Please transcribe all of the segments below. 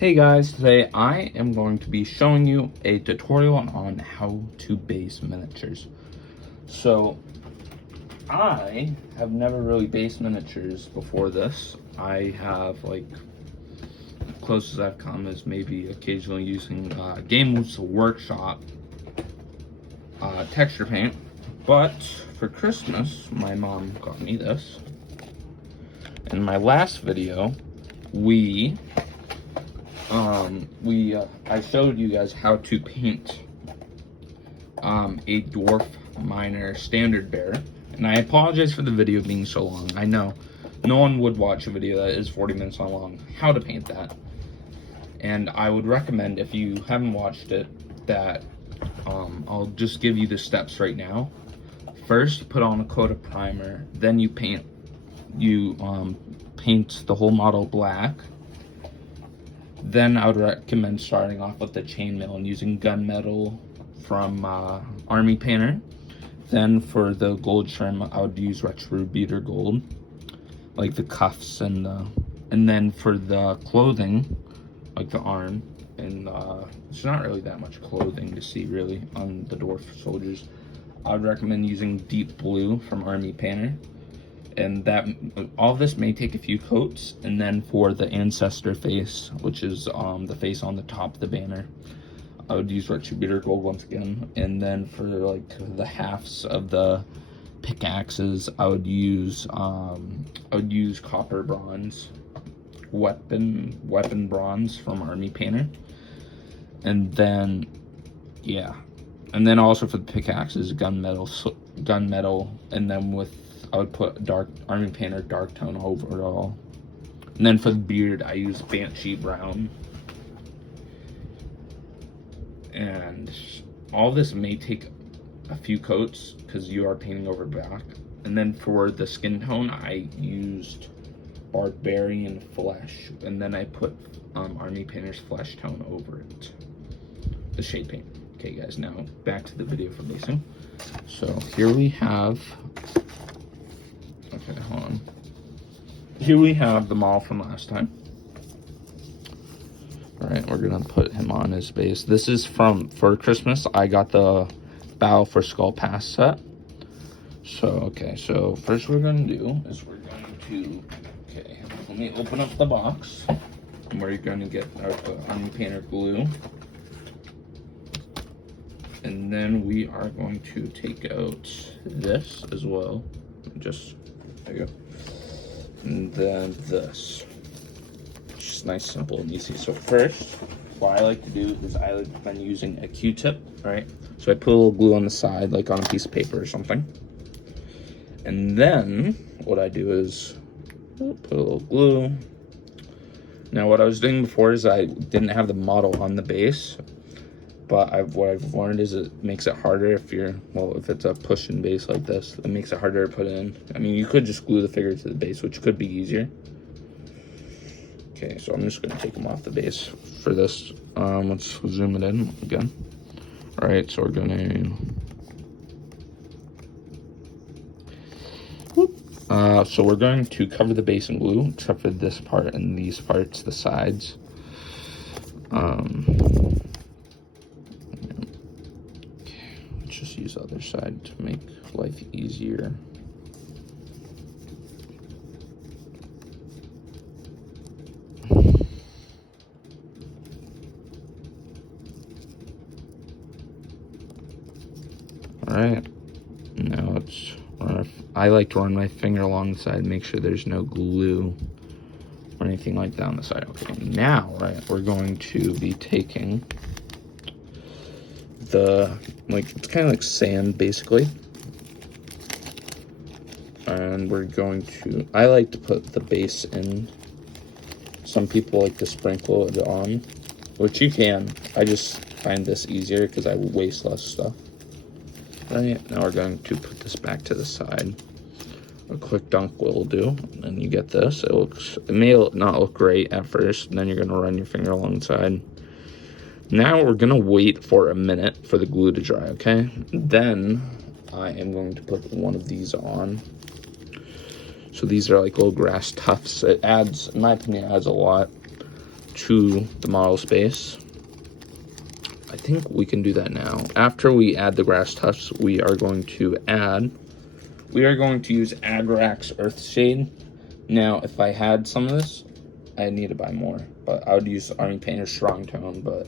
Hey guys, today I am going to be showing you a tutorial on how to base miniatures. So, I have never really based miniatures before this. I have, like, closest I've come is maybe occasionally using Games Workshop texture paint. But for Christmas, my mom got me this. In my last video, I showed you guys how to paint a dwarf miner standard bearer, and I apologize for the video being so long. I know no one would watch a video that is 40 minutes long how to paint that, and I would recommend, if you haven't watched it, that I'll just give you the steps right now. First, put on a coat of primer, then you paint the whole model black. Then I would recommend starting off with the chainmail and using gunmetal from Army Painter. Then for the gold trim, I would use Retributor Gold, like the cuffs and then for the clothing, like the arm, and it's not really that much clothing to see really on the dwarf soldiers. I would recommend using deep blue from Army Painter. And that all this may take a few coats. And then for the ancestor face, which is the face on the top of the banner, I would use Retributor Gold once again. And then for like the halves of the pickaxes, I would use copper bronze, weapon bronze from Army Painter. And then and then also for the pickaxes, gunmetal, and then I would put Army Painter dark tone over it all. And then for the beard, I use Banshee Brown. And all this may take a few coats because you are painting over black. And then for the skin tone, I used Barbarian Flesh. And then I put Army Painter's Flesh tone over it, the shade paint. Okay guys, now back to the video for basing. So here we have, okay, hold on. Here we have the model from last time. All right, we're gonna put him on his base. This is for Christmas, I got the Battle for Skull Pass set. So first we're gonna do is let me open up the box. And we're gonna get our Army Painter glue. And then we are going to take out this as well. There you go. And then this. Just nice, simple, and easy. So first, what I like to do is I like using a Q-tip, right? So I put a little glue on the side, like on a piece of paper or something. And then what I do is put a little glue. Now what I was doing before is I didn't have the model on the base. But what I've learned is it makes it harder if it's a push-in base like this, it makes it harder to put in. I mean, you could just glue the figure to the base, which could be easier. Okay, so I'm just gonna take them off the base for this. Let's zoom it in again. All right, so we're gonna, so we're going to cover the base in glue, except for this part and these parts, the sides. Just use the other side to make life easier. All right, now I like to run my finger along the side, make sure there's no glue or anything like that on the side. Okay, now, we're going to be taking it's kind of like sand basically, and I like to put the base in. Some people like to sprinkle it on, which you can. I just find this easier because I waste less stuff. Right, now we're going to put this back to the side. A quick dunk will do, and you get this. It may not look great at first, and then you're gonna run your finger alongside. Now we're gonna wait for a minute for the glue to dry, okay? Then I am going to put one of these on. So these are like little grass tufts. It adds, in my opinion, it adds a lot. to the model space. I think we can do that now. After we add the grass tufts, we are going to use Agrax Earthshade. Now, if I had some of this, I need to buy more, but I would use Army Painter Strong Tone, but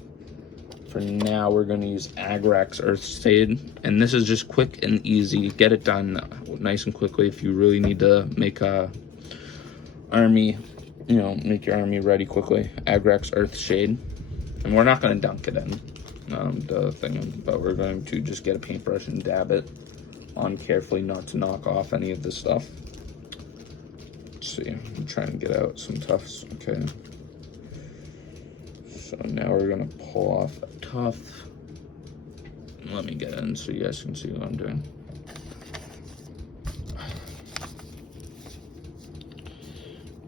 for now, we're going to use Agrax Earthshade, and this is just quick and easy. Get it done nice and quickly if you really need to make a army, make your army ready quickly. Agrax Earthshade, and we're not going to dunk it in the thing, but we're going to just get a paintbrush and dab it on carefully, not to knock off any of this stuff. Let's see, I'm trying to get out some tufts. Okay. So now we're gonna pull off a tuft. Let me get in so you guys can see what I'm doing.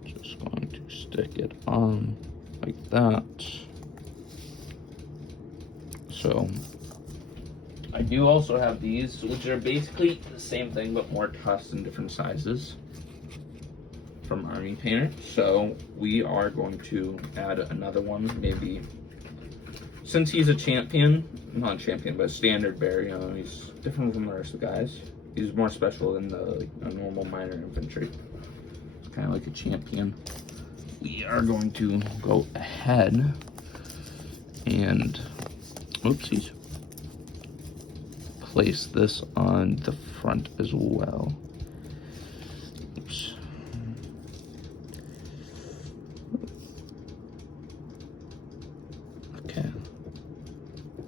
Just going to stick it on like that. So I do also have these, which are basically the same thing but more tufts in different sizes from Army Painter. So we are going to add another one, maybe, since he's a champion, not a champion, but a standard bear, he's different from the rest of the guys. He's more special than the normal minor infantry. It's kind of like a champion. We are going to go ahead and, oopsies, place this on the front as well. Oops. Okay.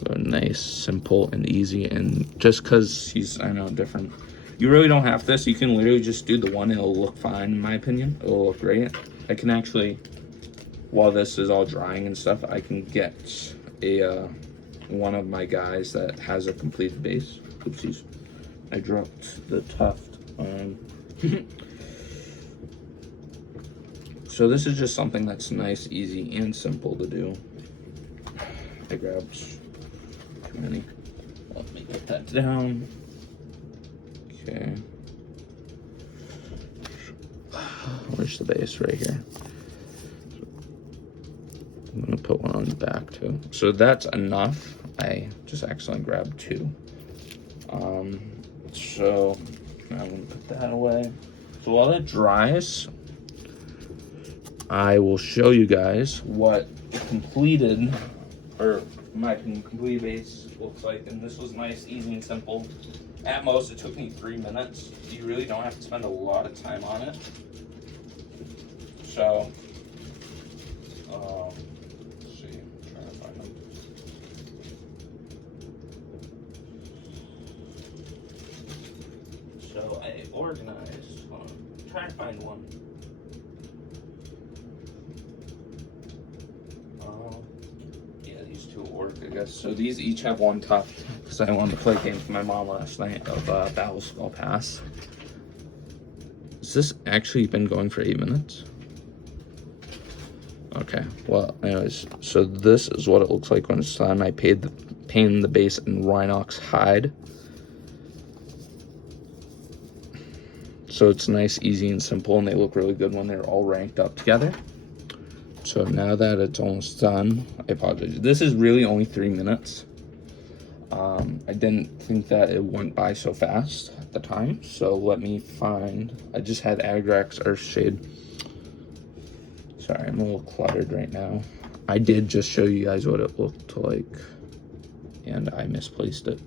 So nice, simple, and easy, and just because he's, I know, different. You really don't have this. You can literally just do the one. It'll look fine, in my opinion. It'll look great. I can actually, while this is all drying and stuff, I can get a one of my guys that has a completed base. Oopsies. I dropped the tuft. So this is just something that's nice, easy, and simple to do. I grabbed too many. Let me put that down. Okay. Where's the base? Right here. I'm gonna put one on the back too. So that's enough. I just accidentally grabbed two. So now I'm gonna put that away. So while that dries, I will show you guys what completed, or my complete base looks like. And this was nice, easy, and simple. At most, it took me 3 minutes. You really don't have to spend a lot of time on it. So, let's see, I'm trying to find them. So I organized, hold on, trying to find one. Yeah, these two will work, I guess. So these each have one tuft, because I wanted to play a game with my mom last night of Battle Skull Pass. Has this actually been going for 8 minutes? Okay, well, anyways, so this is what it looks like when it's done. I painted the base in Rhinox hide. So it's nice, easy, and simple, and they look really good when they're all ranked up together. So now that it's almost done, I apologize. This is really only 3 minutes. I didn't think that it went by so fast at the time. So let me find, I just had Agrax Earthshade. Sorry, I'm a little cluttered right now. I did just show you guys what it looked like, and I misplaced it.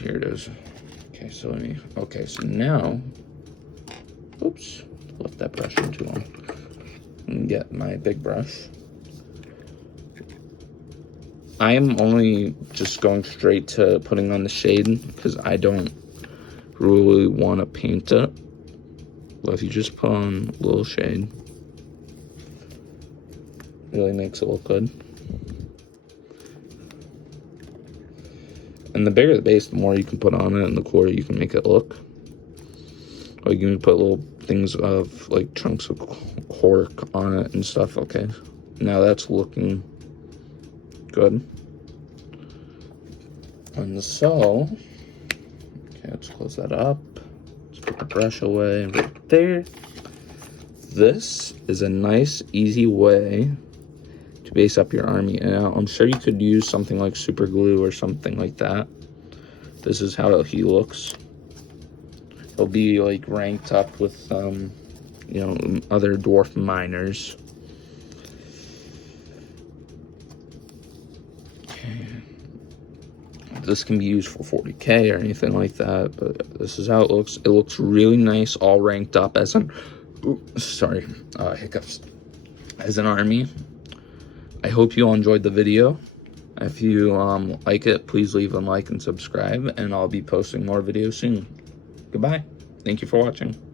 Here it is. Okay, so so now, oops, left that brush in too long. And get my big brush. I am only just going straight to putting on the shade because I don't really want to paint it. But if you just put on a little shade, really makes it look good. And the bigger the base, the more you can put on it, and the cooler you can make it look. Or you can put little things of like chunks of cork on it and stuff. Okay, now that's looking good. And so, okay, let's close that up. Let's put the brush away right there. this is a nice, easy way to base up your army. And I'm sure you could use something like super glue or something like that. This is how he looks. He'll be like ranked up with, you know, other dwarf miners. This can be used for 40k or anything like that, but this is how it looks. It looks really nice, all ranked up as an, hiccups, as an army. I hope you all enjoyed the video. If you like it, please leave a like and subscribe, and I'll be posting more videos soon. Goodbye. Thank you for watching.